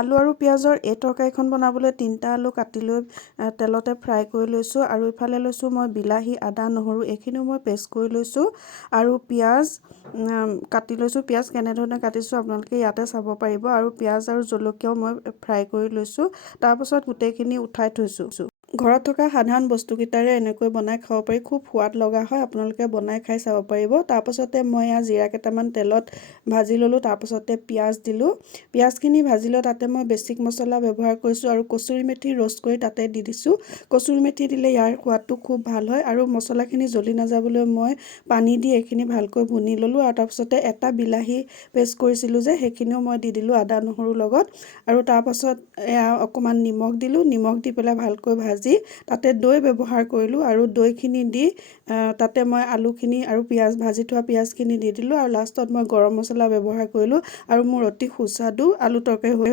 আলু আৰু পিঁয়াজৰ এই তৰকাৰীখন বনাবলৈ 3টা আলু কাটি লৈ তেলতে ফ্ৰাই কৰি লৈছোঁ আৰু ইফালে লৈছোঁ মই বিলাহী আদা নহৰু এইখিনিও মই পেষ্ট কৰি লৈছোঁ আৰু পিঁয়াজ কাটি লৈছোঁ। পিঁয়াজ কেনেধৰণে কাটিছোঁ আপোনালোকে ইয়াতে চাব পাৰিব আৰু পিঁয়াজ আৰু জলকীয়াও মই ফ্ৰাই কৰি লৈছোঁ। তাৰপাছত গোটেইখিনি উঠাই থৈছোঁ। ঘৰত থকা সাধাৰণ বস্তুকেইটাৰে এনেকৈ বনাই খাব পাৰি, খুব সোৱাদ লগা হয়। আপোনালোকে বনাই খাই চাব পাৰিব। তাৰপাছতে মই জিৰা কেইটামান তেলত ভাজি ল'লোঁ, তাৰপাছতে পিঁয়াজ দিলোঁ। পিঁয়াজখিনি ভাজি লৈ তাতে মই বেছিক মছলা ব্যৱহাৰ কৰিছোঁ আৰু কচুৰি মেথি ৰ'ষ্ট কৰি তাতে দি দিছোঁ। কচুৰি মেথি দিলে ইয়াৰ সোৱাদটো খুব ভাল হয় আৰু মছলাখিনি জ্বলি নাযাবলৈ মই পানী দি এইখিনি ভালকৈ ভুনি ল'লোঁ আৰু তাৰপাছতে এটা বিলাহী পেষ্ট কৰিছিলোঁ যে সেইখিনিও মই দি দিলোঁ আদা নহৰুৰ লগত আৰু তাৰপাছত অকণমান নিমখ দিলোঁ। নিমখ দি পেলাই ভালকৈ ভাজি তাতে দৈ ব্যৱহাৰ কৰিলোঁ আৰু দৈখিনি দি তাতে মই আলুখিনি আৰু ভাজি থোৱা পিঁয়াজখিনি দি দিলোঁ আৰু লাষ্টত মই গৰম মছলা ব্যৱহাৰ কৰিলোঁ আৰু মোৰ অতি সুস্বাদু আলু তৰকাৰী হৈ